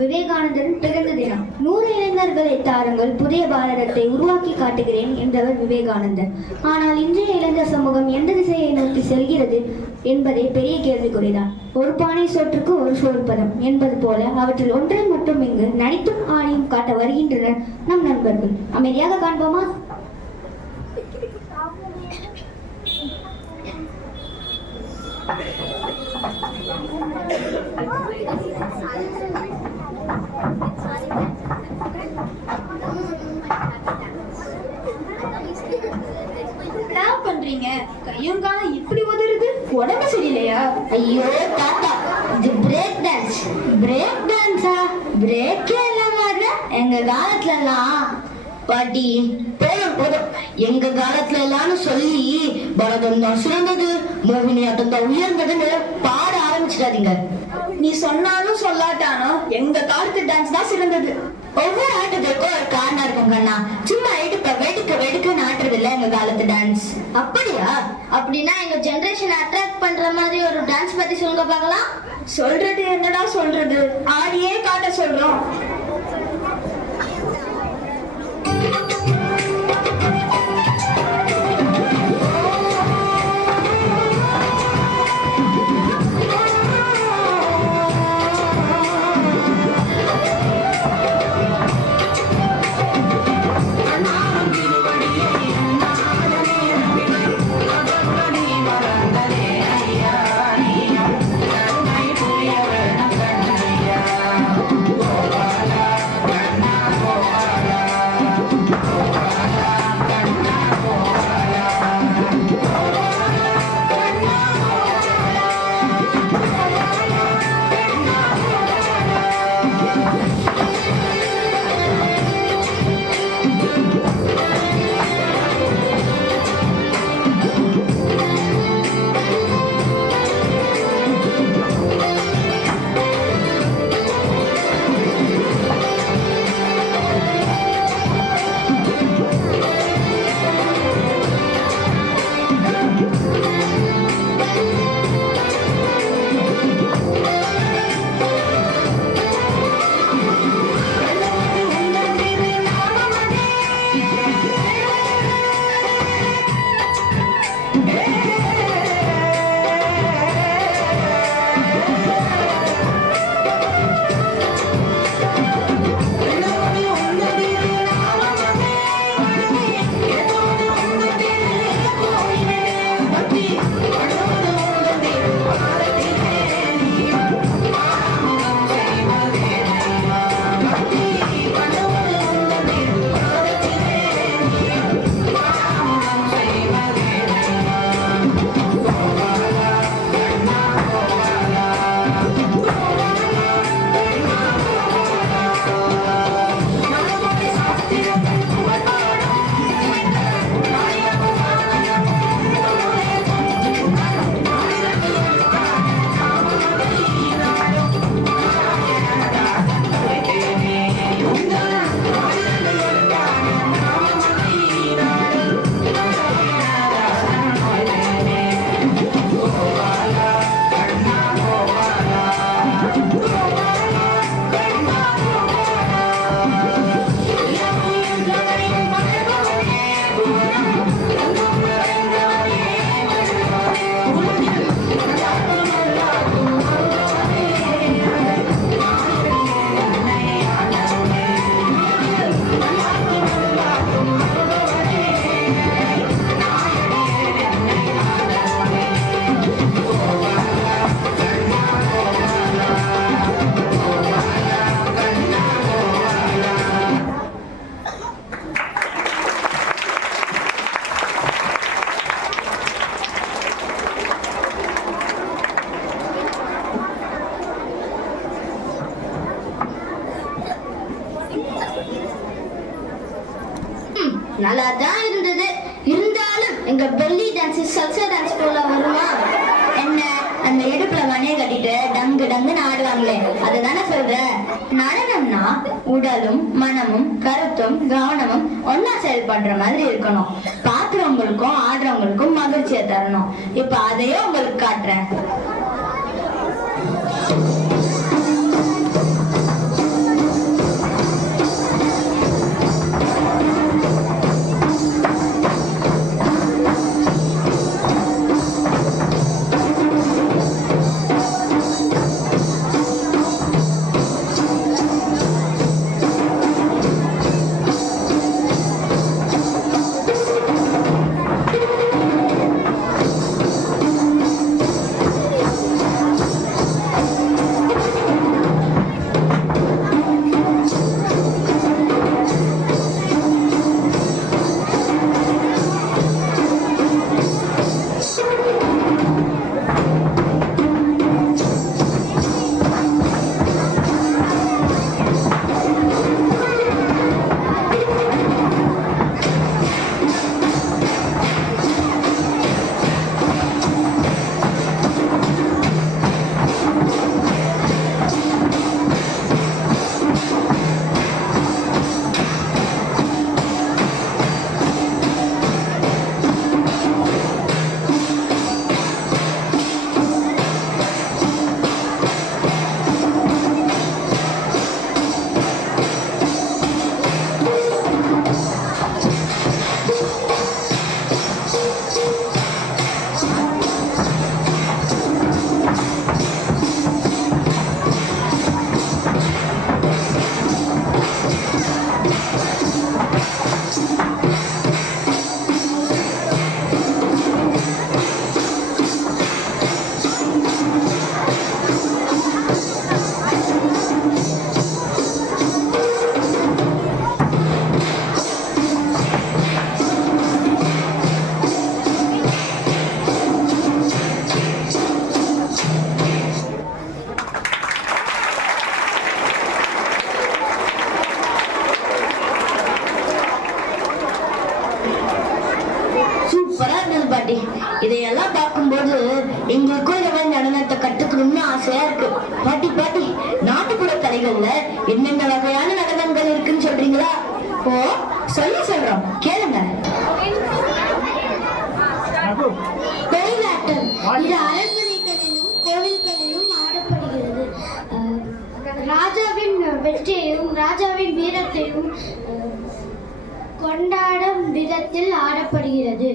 விவேகானந்தரின் பிறந்த தினம். 100 இளைஞர்களை தாருங்கள், புதிய பாரதத்தை உருவாக்கி காட்டுகிறேன் என்றவர் விவேகானந்தர். ஆனால் இன்றைய இளைஞர் சமூகம் எந்த திசையை நோக்கி செல்கிறது என்பதே பெரிய கேள்விக்குறிதான். ஒரு பானை சோற்றுக்கு ஒரு சோறு பதம் என்பது போல அவற்றில் ஒன்றை மட்டும் இங்கு நடித்தும் ஆணையும் காட்ட வருகின்றனர் நம் நண்பர்கள். அமைதியாக காண்போமா? பண்றீங்க? கையும் காலம் இப்படி உதறுது, உடம்பு சரியில்லையா? ஐயோ தாத்தா, இது பிரேக் டான்ஸ். பிரேக் டான்ஸா? பிரேக்கே இல்லாம எங்க காலத்துல எல்லாம் பாட்டி போதும் போதும், எங்க காலத்துல எல்லாம்னு சொல்லி பரதம் தான் சிறந்தது, மோகினி ஆட்டம் தான் உயர்ந்ததுன்னு பாட ஆரம்பிச்சிடாதீங்க. நீ சொன்னாலும் சொல்லாட்டானோ எங்க காலத்து டான்ஸ் தான் சிறந்தது. ஒவ்வொரு ஆட்டத்துக்கும் ஒரு காரணம் இருக்கும் கண்ணா. சும்மா வெடுக்க வெடுக்குன்னு ஆட்டுறது இல்ல எங்க காலத்து டான்ஸ். அப்படியா? அப்படின்னா எங்க ஜெனரேஷன் அட்ராக்ட் பண்ற மாதிரி ஒரு டான்ஸ் பத்தி சொல்லுங்க பார்க்கலாம். சொல்றது என்னடா சொல்றது, ஆடியே காட்ட சொல்றோம். Bye. தான் இருந்தது. இருந்தாலும் எங்க பெல்லி டான்ஸ் சல்சா டான்ஸ் போல வருமா? என்ன அந்த இடுப்புல மணியை கட்டிட்டு டங்கு டங்குன்னு ஆடுவாங்களே அதுதானே சொல்ற? நடனம்னா உடலும் மனமும் கருத்தும் கவனமும் ஒன்னா செயல்படுற மாதிரி இருக்கணும். பாக்குறவங்களுக்கும் ஆடுறவங்களுக்கும் மகிழ்ச்சியை தரணும். இப்ப அதையே உங்களுக்கு காட்டுறேன். பாட்டி, இதையெல்லாம் பார்க்கும்போது எங்களுக்கும் இந்த மாதிரி நடனத்தை கத்துக்கணும்னு ஆசையா இருக்கு. பாட்டி பாட்டி, நாட்டுப்புற கலைகள்ல என்னென்ன வகையான நடனங்கள் இருக்குன்னு சொல்றீங்களா? ஓ, சொல்றோம் கேளுங்க. கோயிலாட்டம் இது அரண்மனைகளிலும் கோவில்களிலும் ஆடப்படுகிறது. ராஜாவின் வெற்றியையும் ராஜாவின் வீரத்தையும் கொண்டாடும் விதத்தில் ஆடப்படுகிறது.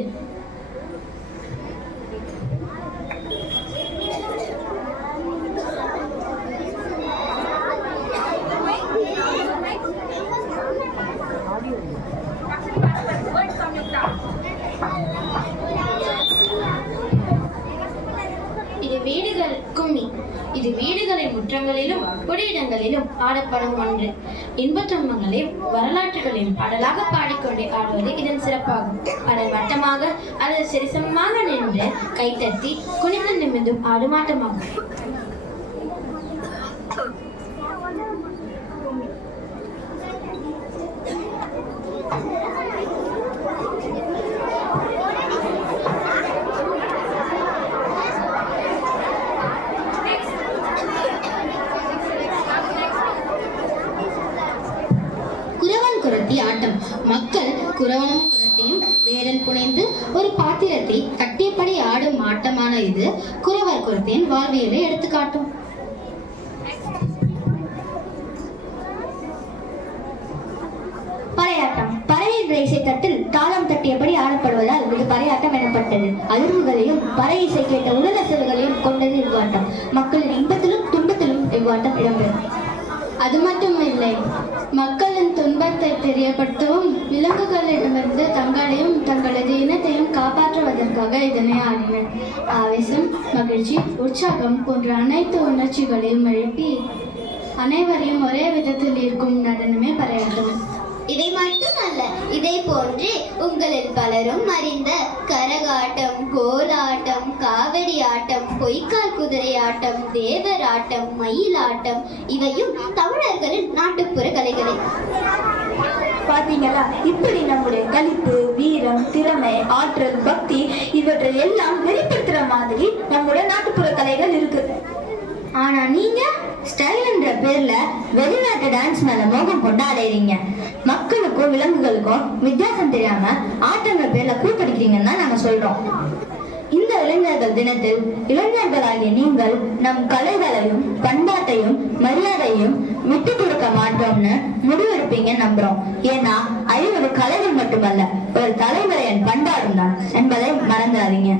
இது வீடுகள் கும்மி. இது வீடுகளின் முற்றங்களிலும் குடியிடங்களிலும் ஆடப்படும் ஒன்று. இன்பத் துன்பங்களையும் வரலாற்றுகளையும் பாடலாக பாடிக்கொண்டே ஆடுவது இதன் சிறப்பாகும். அதன் வட்டமாக அல்லது சரிசமமாக நின்று கைத்தட்டி குனிந்து நிமிர்ந்தும் ஆடுமாட்டமாகும். ஆட்டம். மக்கள் குரவனும் குரத்தையும் வேடன் புனைந்து ஒரு பாத்திரத்தை கட்டியபடி ஆடும் ஆட்டமான இது குரவர் குரத்தையின் வாழ்வியலை எடுத்துக்காட்டும். பறையாட்டம். பறையின் இசை தட்டில் தாளம் தட்டியபடி ஆடப்படுவதால் இது பறையாட்டம் எனப்பட்டது. அதிர்வுகளையும் பறை இசை கேட்ட உடலசல்களையும் கொண்டது இவ்வாட்டம். மக்களின் இன்பத்திலும் துன்பத்திலும் இவ்வாட்டம் இடம்பெறும். அது மட்டுமில்லை, மக்களின் துன்பத்தை தெரியப்படுத்தவும் விலங்குகளிடமிருந்து தங்களையும் தங்களது இனத்தையும் காப்பாற்றுவதற்காக இதனை ஆடினர். ஆவேசம், மகிழ்ச்சி, உற்சாகம் போன்ற அனைத்து உணர்ச்சிகளையும் எழுப்பி அனைவரையும் ஒரே விதத்தில் இருக்கும் நடனமே பறையாட்டம். இதை மட்டுமல்ல, இதை போன்று உங்களில் பலரும் அறிந்த கரகாட்டம், கோலாட்டம், காவடி ஆட்டம், பொய்க்கால் குதிரை ஆட்டம், தேவர் ஆட்டம், மயில் ஆட்டம் இவையும் தமிழர்களின் நாட்டுப்புற கலைகளே. பாத்தீங்களா? இப்படி நம்முடைய களிப்பு, வீரம், திறமை, ஆற்றல், பக்தி இவற்றை எல்லாம் வெளிப்படுத்துற மாதிரி நம்முடைய நாட்டுப்புற கலைகள் இருக்கு. ஆனா நீங்க ஸ்டைல்ன்ற பேர்ல வெளிநாட்டு டான்ஸ் மேல மோகம் கொண்டு அலையறீங்க. மக்களுக்கும் விலங்குகளுக்கும் வித்தியாசம் தெரியாம ஆட்டங்கள் பேர்ல கூப்பிடுறீங்கன்னு தான் நாங்க சொல்றோம். இந்த இளைஞர்கள் தினத்தில் இளைஞர்களாகிய நீங்கள் நம் கலைகளையும் பண்பாட்டையும் மரியாதையும் விட்டு கொடுக்க மாட்டோம்னு முடிவெடுப்பீங்க நம்புறோம். ஏன்னா அறிவு கலைகள் மட்டுமல்ல, ஒரு தலைமுறையின் பண்பாடும் தான் என்பதை மறந்துடாதீங்க.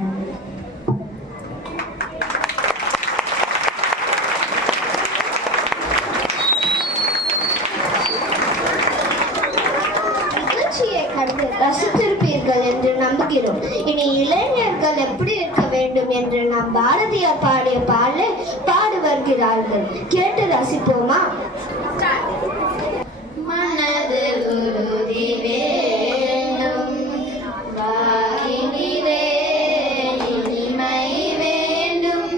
ரசித்திருப்பீர்கள் என்று நம்புகிறோம். இனி இளைஞர்கள் எப்படி இருக்க வேண்டும் என்று நாம் பாரதியார் பாடிய பாடலை பாடி வருகிறார்கள். கேட்டு ரசிப்போமா? மனது உறுதி வேண்டும், வாயினிலே இனிமை வேண்டும்.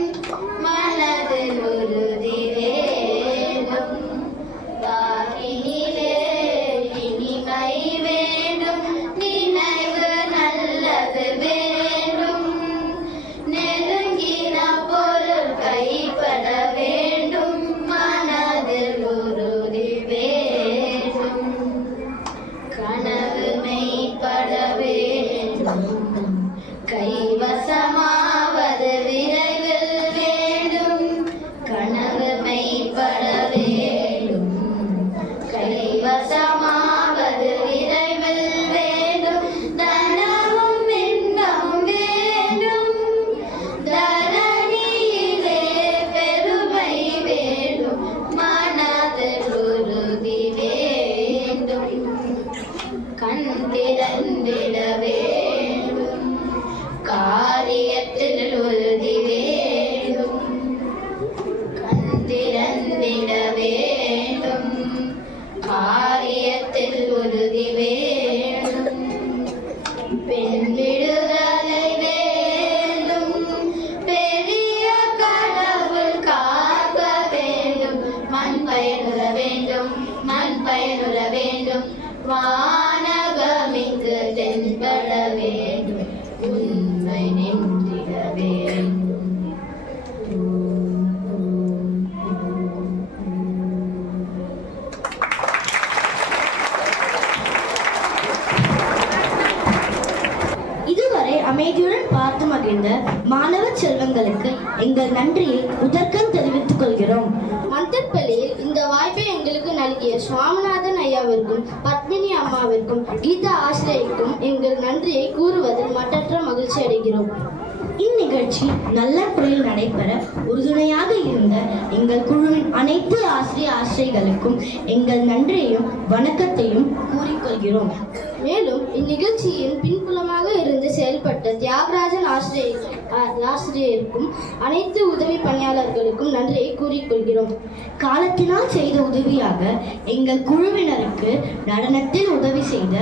மனது உறுதி வேண்டும், வாயினிலே இனிமை வேண்டும். நினைவு நல்லது வேண்டும், நெருங்கின பொருள் கைப்பட வேண்டும். மனதில் உறுதி வேண்டும், கனவு மெய்ப்பட வேண்டும். கைவசமாவது விரைவில் வேண்டும், கனவு மெய்ப்பட வேண்டும். கைவசமாவது விரைவில் வேண்டும். தனமும் இன்பமும் வேண்டும், தரணியிலே பெருமை வேண்டும். மனதில் உறுதி வேண்டும், கண் திறந்திட வேண்டும். காரியத்தில் உறுதி வேண்டும், கண் திறந்திட வேண்டும். காரியத்தில் உறுதி வேண்டும். பெண் விடுதலை வேண்டும், பெரிய கடவுள் காக்க வேண்டும். மண் பயனுற வேண்டும், மண் பயனுற வேண்டும். வானகமிங்கு தென்பட வேண்டும், உண்மை நின்றிட வேண்டும். இதுவரை அமைதியுடன் பார்த்து மகிழ்ந்த மாணவ செல்வங்களுக்கு எங்கள் நன்றியை முதற்கண் தெரிவித்துக் கொள்கிறோம். மந்தப்பள்ளியில் இந்த வாய்ப்பை எங்களுக்கு நல்கிய சுவாமிநாதன் ஐயாவிற்கும் பத்மினி அம்மாவிற்கும் கீதா ஆசிரியருக்கும் எங்கள் நன்றியை கூறுவதில் மற்றற்ற மகிழ்ச்சி அடைகிறோம். இந்நிகழ்ச்சி நல்ல முறையில் நடைபெற உறுதுணையாக இருந்த எங்கள் குழுவின் அனைத்து ஆசிரியர்களுக்கும் எங்கள் நன்றியையும் வணக்கத்தையும் கூறிக்கொள்கிறோம். மேலும் இந்நிகழ்ச்சியின் பின்புலமாக இருந்து செயல்பட்ட தியாகராஜன் ஆசிரியருக்கும் அனைத்து உதவி பணியாளர்களுக்கும் நன்றியை கூறிக்கொள்கிறோம். காலத்தினால் செய்த உதவியாக எங்கள் குழுவினருக்கு நடனத்தில் உதவி செய்த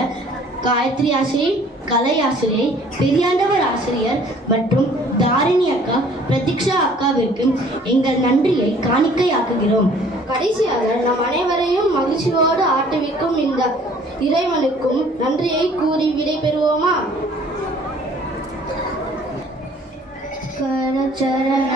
காயத்ரி ஆசிரியர், கலை ஆசிரியர், பெரியாண்டவர் ஆசிரியர் மற்றும் தாரிணி அக்கா, பிரதீக்ஷா அக்காவிற்கும் எங்கள் நன்றியை காணிக்கையாக்குகிறோம். கடைசியாக நம் அனைவரையும் மகிழ்ச்சியோடு ஆட்டுவிக்கும் இந்த இறைவனுக்கும் நன்றியை கூறி விடை பெறுவோமா? கரச்சரண